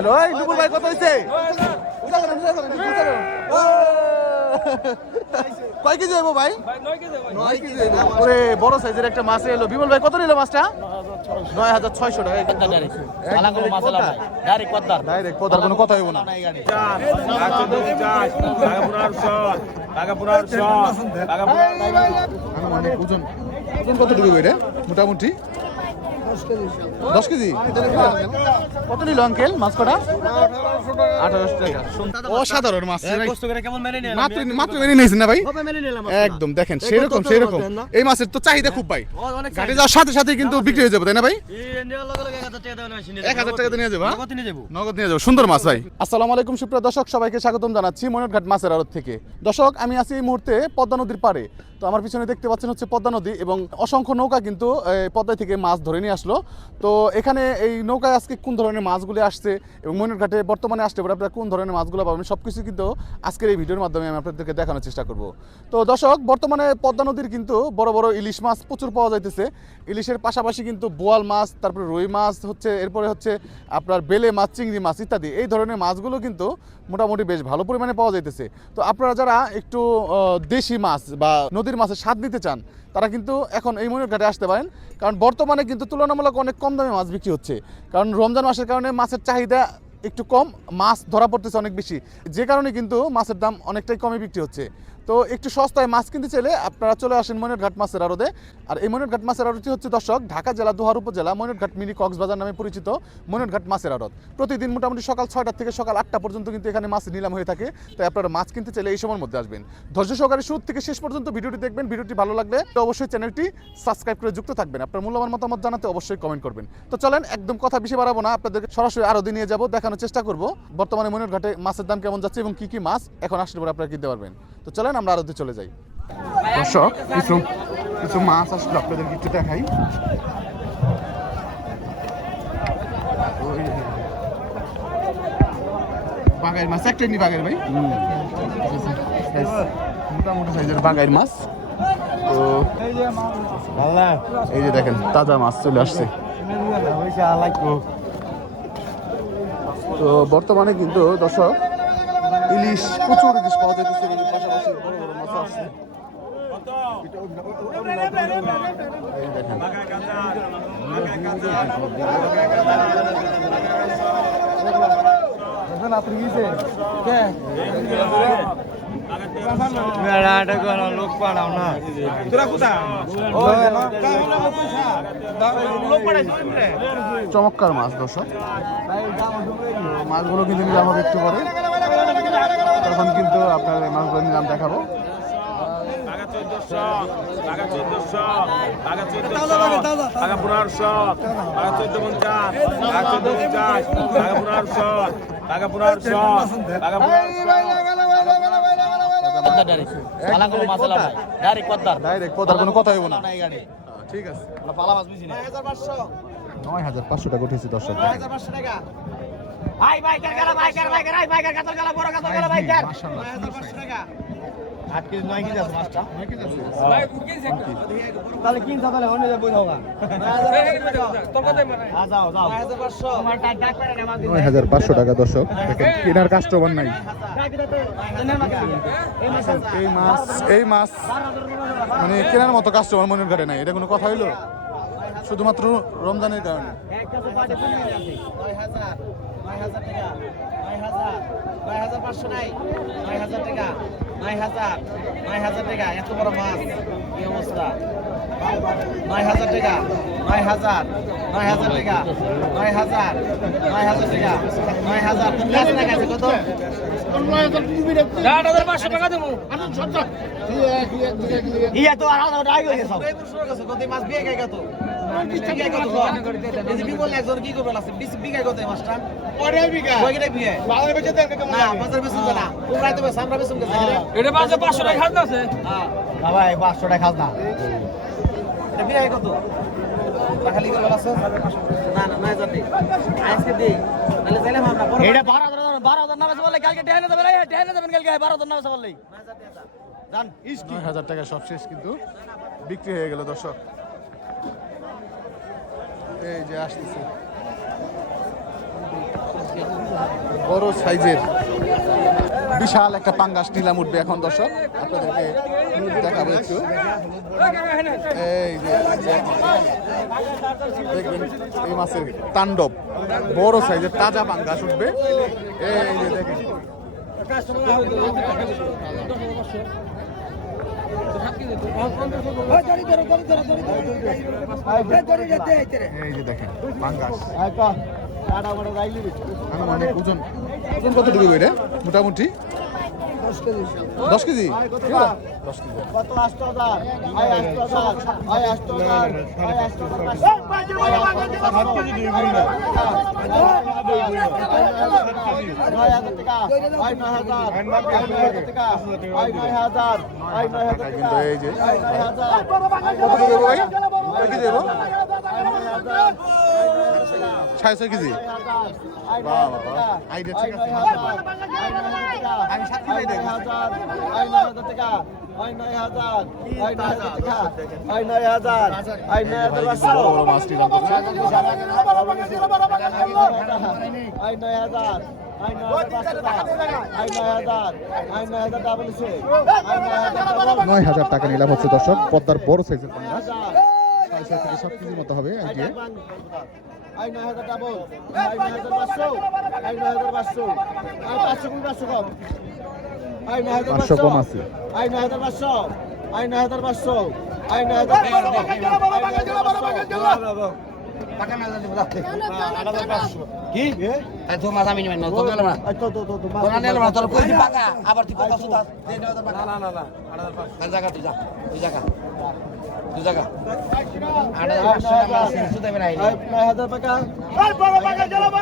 Hello এই নুপুর ভাই কত হইছে কয় কেজি হইব ভাই 9 কেজি ওরে বড় সাইজের একটা মাছ এলো বিমল ভাই কত নিল মাছটা 9600 টাকা ডাইরেক্ট পদার কোনো কথা হইব না মানে ওজন কত ঢুকবে এটা মোটামুটি 10 কেজি কত নিল আঙ্কেল মাছ কটা 1800 টাকা অসাধারণ মাছ মাত্র মেনে নিয়েছেন না ভাই একদম দেখেন সেরকম এই মাছের তো চাহিদা খুব ভাই ঘাটে যাওয়ার সাথে সাথে কিন্তু বিক্রি হয়ে যাবে তাই না ভাই 1000 টাকা নিয়ে যাবো নগদ নিয়ে যাবো সুন্দর মাছ ভাই। আসসালামু আলাইকুম সুপ্রিয় দর্শক সবাইকে স্বাগতম জানাচ্ছি ময়ূরঘাট মাছের আড়ত থেকে। দর্শক আমি আছি এই মুহূর্তে পদ্মা নদীর পাড়ে। তো আমার পিছনে দেখতে পাচ্ছেন হচ্ছে পদ্মা নদী এবং অসংখ্য নৌকা কিন্তু পদ্মা থেকে মাছ ধরে নিয়ে আসলো। তো এখানে এই নৌকায় আজকে কোন ধরনের মাছগুলি আসছে এবং ময়ূরঘাটে বর্তমানে আসতে পারে আপনারা কোন ধরনের মাছগুলো পাবেন সব কিছু কিন্তু আজকের এই ভিডিওর মাধ্যমে আমি আপনাদেরকে দেখানোর চেষ্টা করব। তো দর্শক বর্তমানে পদ্মা নদীর কিন্তু বড় বড় ইলিশ মাছ প্রচুর পাওয়া যাইতেছে। ইলিশের পাশাপাশি কিন্তু বোয়াল মাছ, তারপরে রুই মাছ হচ্ছে, এরপরে হচ্ছে আপনার বেলে মাছ, চিংড়ি মাছ ইত্যাদি এই ধরনের মাছগুলো কিন্তু মোটামুটি বেশ ভালো পরিমাণে পাওয়া যাইতেছে। তো আপনারা যারা একটু দেশি মাছ বা নদীর মাছের স্বাদ নিতে চান তারা কিন্তু এখন এই ময়ূরঘাটে আসতে পারেন, কারণ বর্তমানে কিন্তু তুলনামূলক অনেক কম দামে মাছ বিক্রি হচ্ছে। কারণ রমজান মাসের কারণে মাছের চাহিদা একটু কম, মাছ ধরা পড়তেছে অনেক বেশি, যে কারণে কিন্তু মাছের দাম অনেকটাই কমে বিক্রি হচ্ছে। তো একটু সস্তায় মাছ কিনতে চাইলে আপনারা চলে আসেন ময়ূরঘাট মাছের আড়তে। আর এই ময়ূরঘাট মাছের আড়তটি হচ্ছে দর্শক ঢাকা জেলা দোহার উপজেলা ময়ূরঘাট মিনি কক্সবাজার নামে পরিচিত ময়ূরঘাট মাছের আড়ত। প্রতিদিন মোটামুটি সকাল 6টা থেকে সকাল 8টা পর্যন্ত কিন্তু এখানে মাছ নিলাম হয়ে থাকে। তাই আপনারা মাছ কিনতে চাইলে এই সময়ের মধ্যে আসবেন। ধৈর্য সহকারে শুরু থেকে শেষ পর্যন্ত ভিডিওটি দেখবেন। ভিডিওটি ভালো লাগলে অবশ্যই চ্যানেলটি সাবস্ক্রাইব করে যুক্ত থাকবেন। আপনার মূল্যবান মতামত জানাতে অবশ্যই কমেন্ট করবেন। তো চলেন একদম কথা বেশি বাড়াবো না, আপনাদেরকে সরাসরি আড়তে নিয়ে যাবো, দেখানোর চেষ্টা করবো বর্তমানে ময়ূরঘাটে মাছের দাম কেমন যাচ্ছে এবং কি মাছ এখন আসলে পরে আপনারা কিনতে পারবেন। তো চলেন আমরা আড়তে চলে যাই। দর্শক কিছু মাছ আসলে আপনাদেরকে একটু দেখাই। বাগাইর মাছ একটা নি বাগাইর ভাই মোটামুটি সাইজের বাগাইর মাছ। তো এই যে দেখেন তাজা মাছ চলে আসছে। তো বর্তমানে কিন্তু দর্শক ইলিশ প্রচুর ইলিশ পাওয়া যাইতেছে, পাশাপাশি বড় বড় মাছ আসছে। চমৎকার মাছ দর্শক, মাছগুলো কিন্তু নিলাম হবে একটু পরে, তখন কিন্তু আপনার মাছগুলো নিলাম দেখাবো। ডাইরেক্ট পদার কোনো কথা হইব না। ঠিক আছে 9500 টাকা উঠেছি দর্শক। তাহলে কিনতে তাহলে অন্য বই হোগা 9500 টাকা দর্শক। কেনার কাস্টমার নাই। এই মাছ মানে কেনার মতো কাস্টমার ময়ূরঘাটে নাই, এটা কোনো কথা হইলো? শুধুমাত্র রমজানের কারণে। 9500 নাই 9000 টাকা 9000 টাকা এত বড় মাছ কি অবস্থা 9000 টাকা 9000 টাকা 9000 টাকা 9000 প্লাস টাকা আছে কত 8500 টাকা দেবো ইয়া তো আর ডাই হয়ে সব কত মাছ বিয়ে গায় কত বিমল একজন কি করবে আছে বিঘা কত মাছটা পরে বিঘা কয়টা বিঘা বাজারে বেচে দেন না বাজারে বেচুন না তোমরা তো আমরা বেচুন এটা বাজারে 500 টাকা খাজনা আছে। হ্যাঁ ভাই 500 টাকা খাজনা এটা বিঘা কত খালি করে আছে না না না জানি আজকে দে তাহলে চাইলে আমরা এটা 12000 নামে বললে কালকে টেনে দেবেন কালকে 12000 নামে বললেই জান 9000 টাকা সব শেষ কিন্তু বিক্রি হয়ে গেল দর্শক। এই যে আসতেছে বড় সাইজের বিশাল একটা পাঙ্গাস নিলাম উঠবে এখন দর্শক, আপনাদেরকে দেখাবো একটু। এই যে দেখবেন এই মাছের তাণ্ডব, বড় সাইজের তাজা পাঙ্গাস উঠবে। এই যে দেখেন এই যে দেখেন পাঙ্গাস আনুমানিক ওজন কত ডুবে এটা মোটামুটি 10 কেজি 10 কেজি। কিন্তু এই যে কত ডুবে ভাই, কয় কেজি দেবো? 6.5 কেজি। বাহ বাবা, আইডিয়া ঠিক আছে। আমি 7 কেজি দেব। বড় বড় মাছ নিলাম করছে। নয় হাজার টাকা নিলাম হচ্ছে দর্শক, পদ্মার বড় সাইজের পাঙ্গাস, 6.5 থেকে 7 কেজির মতো হবে। আইডিয়া 500 কম আছে। কি তো মাছ আমি নিবেন না তো গেলাম না তো না নিলাম না তোর কই দি পাকা আবার তুই কত সুদা না না না না জায়গা তুই যা তুই জায়গা 8500 মাছ সুদা বেরাই 9000 টাকা এই বড় পাকা চলো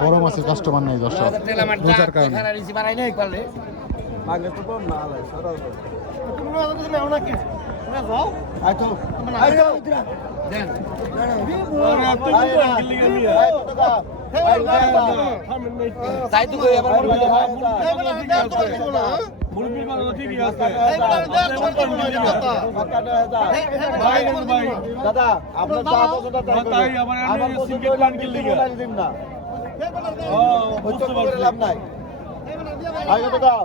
বড় মাছের কাস্টমার নাই দর্শক, বোঝার কারণে। খানা রিসি বানাই নাই পারলে আগে তো কম না আলাই সারা তুমি নাও না কি তুমি যাও আইতো দেন তাই তো কই আবার মুরগির মাংস ঠিকই আছে দাদা আপনার চা পছন্দ তাই আবার আমি সিঙ্গেল প্ল্যান কিনলি দিন না ও বুঝতে পারলাম নাই আগে তো দাও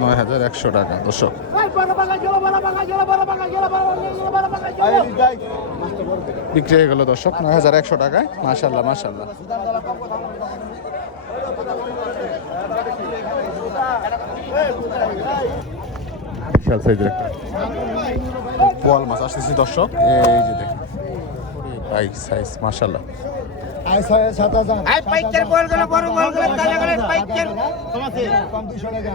নয় হাজার 100 টাকা দর্শক। বিক্রি হয়ে গেল দর্শক 9100 টাকায়। মাশাআল্লাহ মাশাআল্লাহ। বিশাল সাইজের একটা বোয়াল মাছ আসতেছে দর্শক, এই যে দেখেন ভাই সাইজ মাশাআল্লাহ। আই 6-7,000 আই পাইকার বলগুলো বড় বলগুলো তাজা করে পাইকার কম 200 টাকা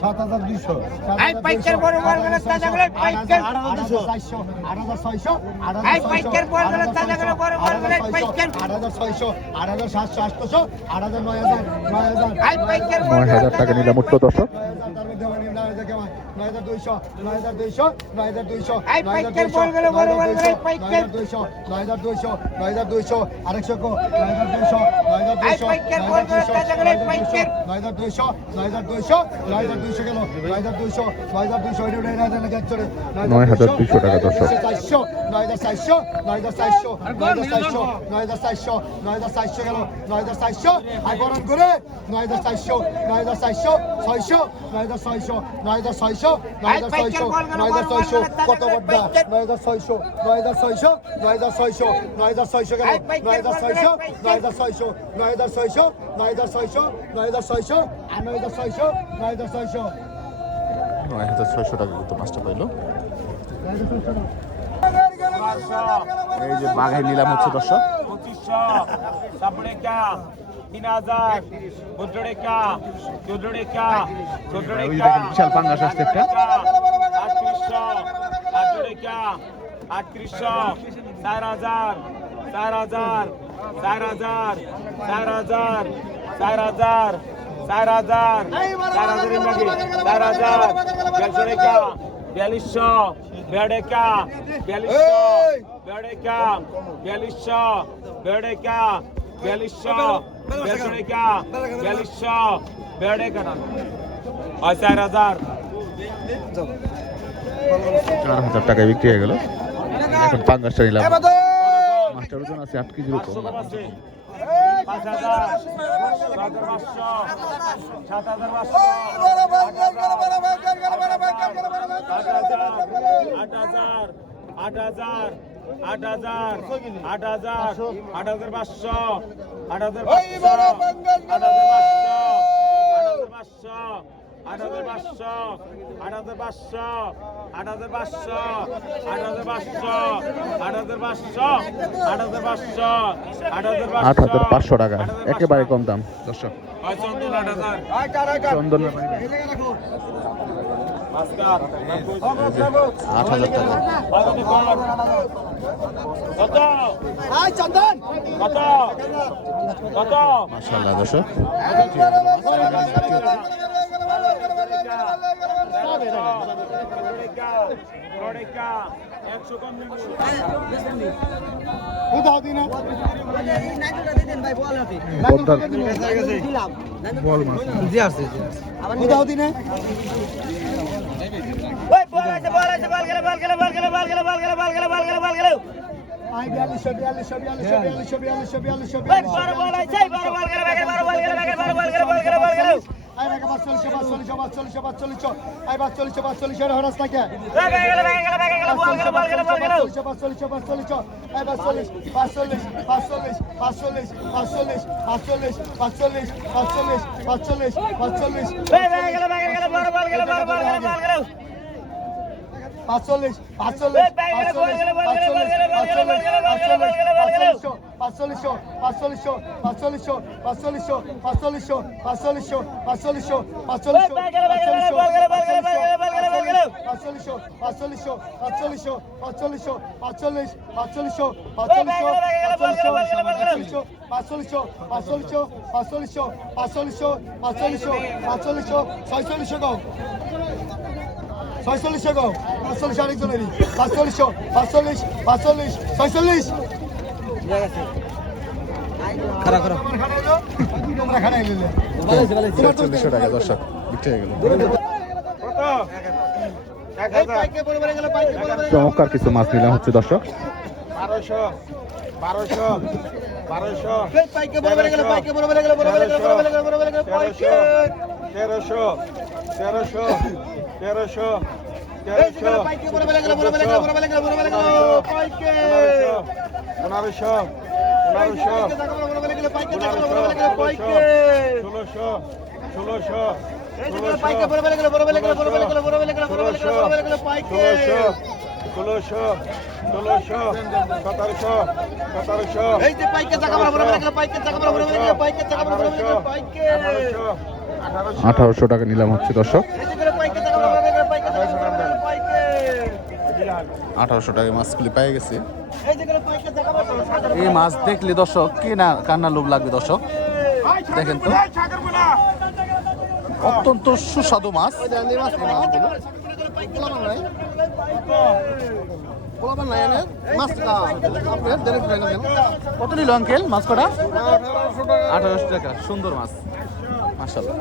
7,200 আই পাইকার বড় বলগুলো তাজা করে পাইকার 8,400 8,600 আই পাইকার বলগুলো তাজা করে বড় বলগুলো পাইকার 8,600 8,700 8,900 9,000 9,000 আই পাইকার 9000 টাকা নিলাম উঠলো দর্শক। 9,200 9,200 9,200 আই পাইকার বলগুলো বড় বলগুলো পাইকার 9,200 9,200 আরেকশো কো 9,200 আই পাইকার বলগুলো তাজা করে পাইকার 9,200 9,200 9,200 গেল 9,200 9,200 এটা উড়ে রাখা লাগে চলে 9200 টাকা দর্শক। 9,400 9,400 9,400 9,400 9,400 গেল 9,400 আই বরণ করে 9,400 9,400 600 9,600 9,600 9,600 9,600 কত বড় 9,600 9,600 9,600 9,600 গেল 9,600 9,600 9,600 9,600 9,600 আর 9,600 9,600 9600 টাকা কিন্তু মাছটা পাইলো। এই যে বাঘাই নিলাম হচ্ছে দর্শক 2500 সাবড়েকা 3000 বুদ্রড়েকা চুদ্রড়েকা ওই দেখেন বিশাল পাঙ্গাস আসছে একটা। 3800 আটড়েকা 3800 4000 4000 4000 4000 4000 4000 4000 লাগে 4000 42 টাকা 4200 বেড়েকা 4200 বেড়েকা 4200 বেড়েকা 4200 বেড়েকা 4200 বেড়েকা না 4000 4000 টাকায় বিক্রি হয়ে গেল। এখন পাঙ্গাসটা নিলাম। মাছটার ওজন আছে 8 কেজির উপর। 5000 8,500 টাকা, একেবারে কম দাম দর্শক। চন্দন 8,000 টাকা। মাশাআল্লাহ দর্শক। দর্শক বিক্রি হয়ে গেল। চমৎকার কিছু মাছ নিলাম হচ্ছে দর্শক। 1800 টাকা নিলাম হচ্ছে দর্শক। 1800 টাকায় মাছগুলি পেয়ে গেছি। এই মাছ দেখলে দর্শক কি না কান্না লোভ লাগবে দর্শক। দেখেন তো অত্যন্ত সুস্বাদু মাছ। কত নিল আঙ্কেল মাছ কটা? 1800 টাকা। সুন্দর মাছ মাশাআল্লাহ।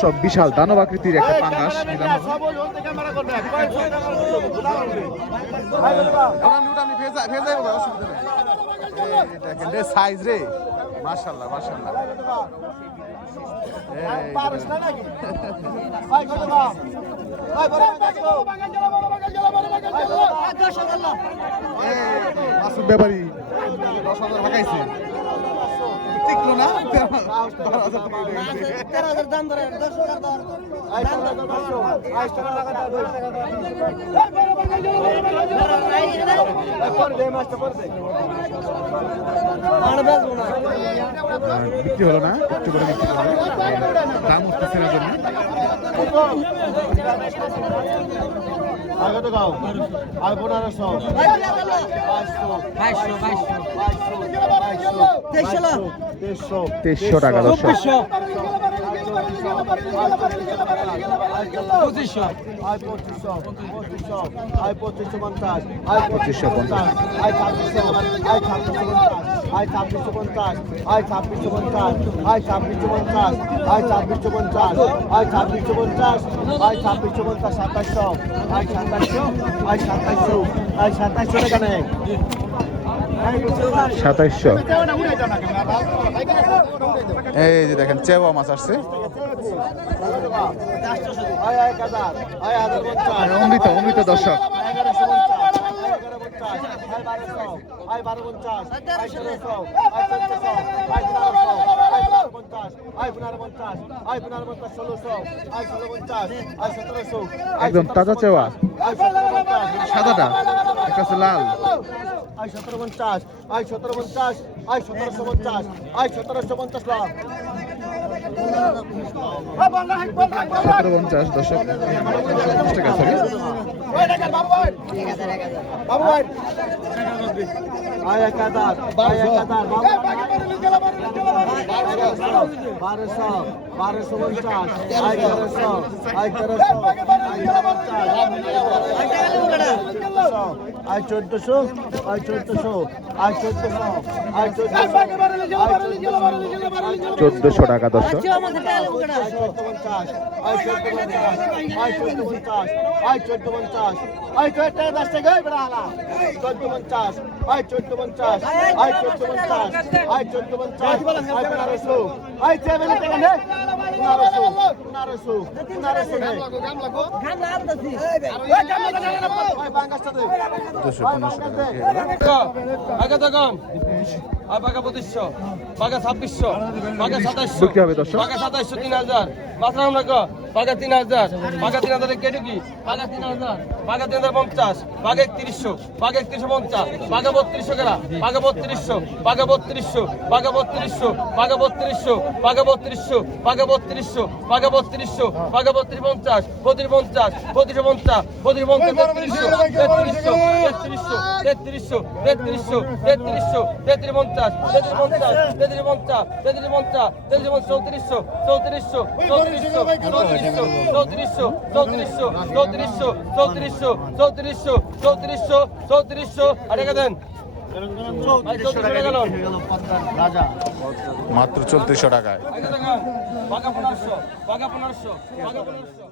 সব বিশাল দানব আকৃতির একটা পাঙ্গাস নিলাম। দেখেন সাইজ রে, মাশাআল্লাহ মাশাআল্লাহ। মাসুদ ব্যাপারী 10,000 ভাগাইছে, টিকলো না। 13,000 দাম ধরে 10,000 দাম। বিক্রি হলো না, একটু করে বিক্রি করবে, দাম উঠতেছে না জন্য। তেইশশো টাকা দর্শক। পঁচিশশো আয় 2500 আয় 2550 আয় 2550 আয় 2600 আয় 2650 আয় 2650 আয় 2650 আয় 2650 আয় 2650 আয় 2650 আয় 2650 2700 আয় 2700 আয় 2700 আয় 2700 টাকা নেই 2700। এই যে দেখেন চেওয়া মাছ আসছে আয় 1000 আয় 1050 অমৃত দর্শক। আয় 1250 আয় 1300 আয় 1550 আয় 1600 আয় 1750 আয় 1700 একদম তাজা চেওয়া, আয় 1750 সাদাটা একটা আছে লাল। আয় 1750 আয় 1750 আয় 1750 আয় 1750 লাখ 1750 দর্শক, 50 টাকা সরি। আয় 1000 আয় 1000 1200 1250 আয় 1300 আয় 1300 আয় 1400 আয় 1400 আয় 1400 আয় 1400 টাকা দর্শক। আয় 1450 আয় 1450 আয় 1450 আয় 1450 আয় 10 টাকা বেড়া হালা 1450 আয় 1450 আয় 1450 আয় 1450 আয় 1500 আয় 7 টাকা নে 1500 1500 নে আয় বাঙ্গাসটা দে 200 টাকা। বাঘা দোকান আর বাঘা 2500 বাঘা 2600 বাঘা 2700 বিক্রি হবে দর্শক। বাঘা 2700 3000 মাত্রা আমরা কো বাঘা 3000 বাঘা 3000 কেটে কি বাঘা 3000 বাঘা 3050 বাঘা 3100 বাঘা 3150 বাঘা 3200 কেরা বাঘা 3200 বাঘা 3200 বাঘা 3200 বাঘা 3200 বাঘা 3200 বাঘা 3200 বাঘা 3200 বাঘা 3250 3250 3250 3250 3300 3300 3300 3350 মাত্র 3400 টাকায়। বাঘা 1500 বাঘা 1500 বাঘা 1500